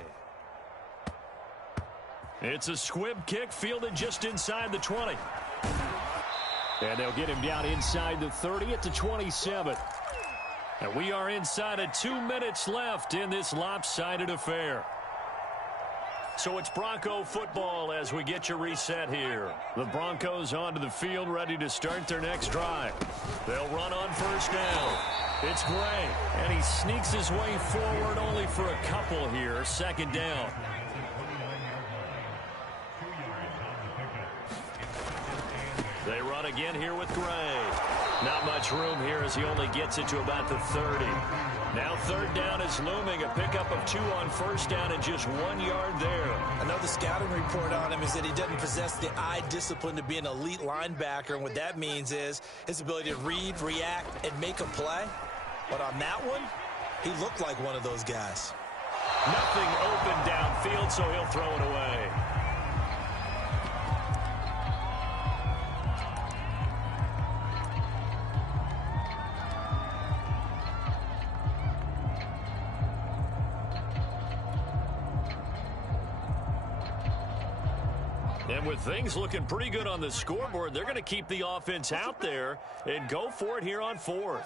It's a squib kick fielded just inside the 20. And they'll get him down inside the 30 at the 27. And we are inside of 2 minutes left in this lopsided affair. So it's Bronco football as we get you reset here. The Broncos onto the field ready to start their next drive. They'll run on 1st down. It's Gray, and he sneaks his way forward only for a couple here. 2nd down. They run again here with Gray. Not much room here as he only gets it to about the 30. Now third down is looming. A pickup of 2 on first down and just 1 yard there. Another scouting report on him is that he doesn't possess the eye discipline to be an elite linebacker. And what that means is his ability to read, react, and make a play. But on that one, he looked like one of those guys. Nothing open downfield, so he'll throw it away. And with things looking pretty good on the scoreboard, they're going to keep the offense out there and go for it here on 4th.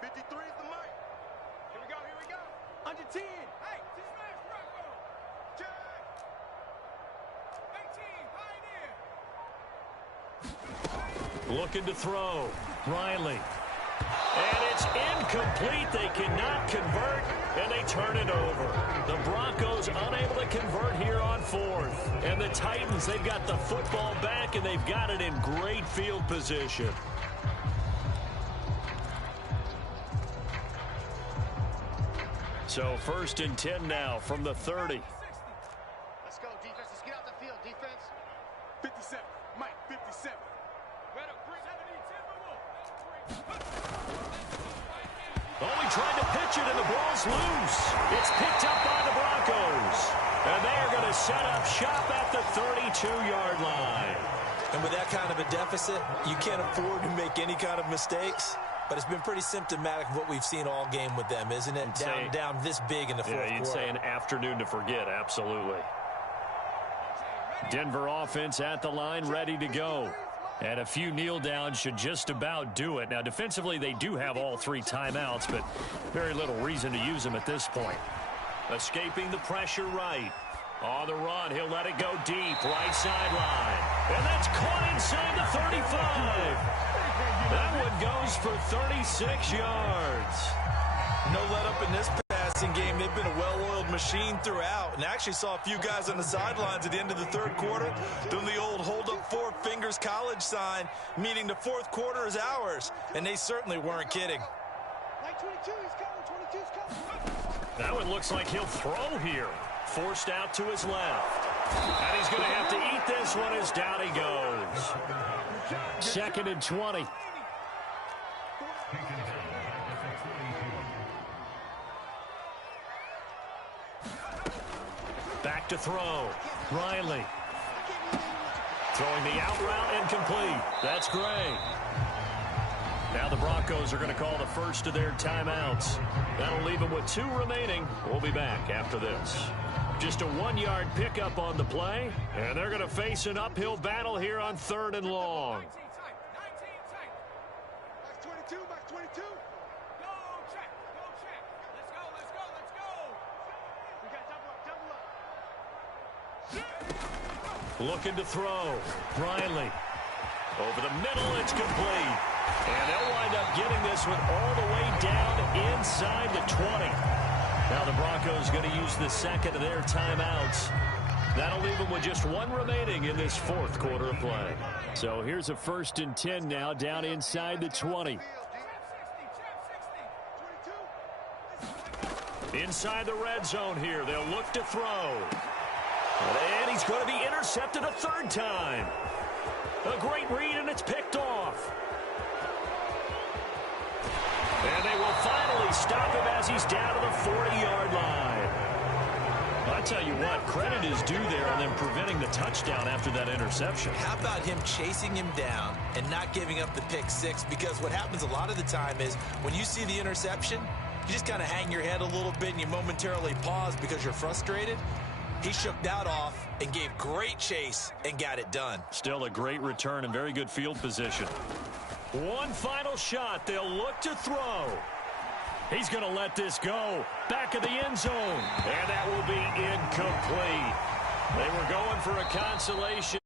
53 is the mic. Here we go. Under 10. Hey, smash, Bronco. Check. 18, Looking to throw. Riley. And it's incomplete. They cannot convert, and they turn it over. The Broncos unable to convert here on 4th. And the Titans, they've got the football back, and they've got it in great field position. So 1st and 10 now from the 30. Let's go, defense. Let's get out the field, defense. 57. Mike, 57. Oh, he tried to pitch it, and the ball's loose. It's picked up by the Broncos. And they are going to set up shop at the 32-yard line. And with that kind of a deficit, you can't afford to make any kind of mistakes. But it's been pretty symptomatic of what we've seen all game with them, isn't it? Down this big in the fourth quarter. You'd say an afternoon to forget, absolutely. Denver offense at the line, ready to go. And a few kneel downs should just about do it. Now, defensively, they do have all 3 timeouts, but very little reason to use them at this point. Escaping the pressure right. On the run, he'll let it go deep, right sideline. And that's caught inside the 35. That one goes for 36 yards. No let up in this passing game. They've been a well-oiled machine throughout. And actually saw a few guys on the sidelines at the end of the third quarter doing the old hold up 4 fingers college sign, meaning the fourth quarter is ours. And they certainly weren't kidding. Like 22, he's coming. 22's coming. That one looks like he'll throw here. Forced out to his left. And he's going to have to eat this one as down he goes. 2nd and 20. Back to throw. Riley. Throwing the out route and complete. That's Gray. Now the Broncos are going to call the first of their timeouts. That'll leave them with 2 remaining. We'll be back after this. Just a 1-yard pickup on the play, and they're going to face an uphill battle here on 3rd and long. Max 22, Max 22. Go check. Let's go. We got double up. Looking to throw. Riley. Over the middle, it's complete. And they'll wind up getting this one all the way down inside the 20. Now the Broncos going to use the 2nd of their timeouts. That'll leave them with just 1 remaining in this 4th quarter of play. So here's a 1st and 10 now down inside the 20. Inside the red zone here. They'll look to throw. And he's going to be intercepted a 3rd time. A great read, and it's picked off. And they will finally stop him as he's down to the 40-yard line. I tell you what, credit is due there on them preventing the touchdown after that interception. How about him chasing him down and not giving up the pick 6? Because what happens a lot of the time is when you see the interception, you just kind of hang your head a little bit and you momentarily pause because you're frustrated. He shook that off and gave great chase and got it done. Still a great return and very good field position. One final shot. They'll look to throw. He's going to let this go. Back of the end zone. And that will be incomplete. They were going for a consolation.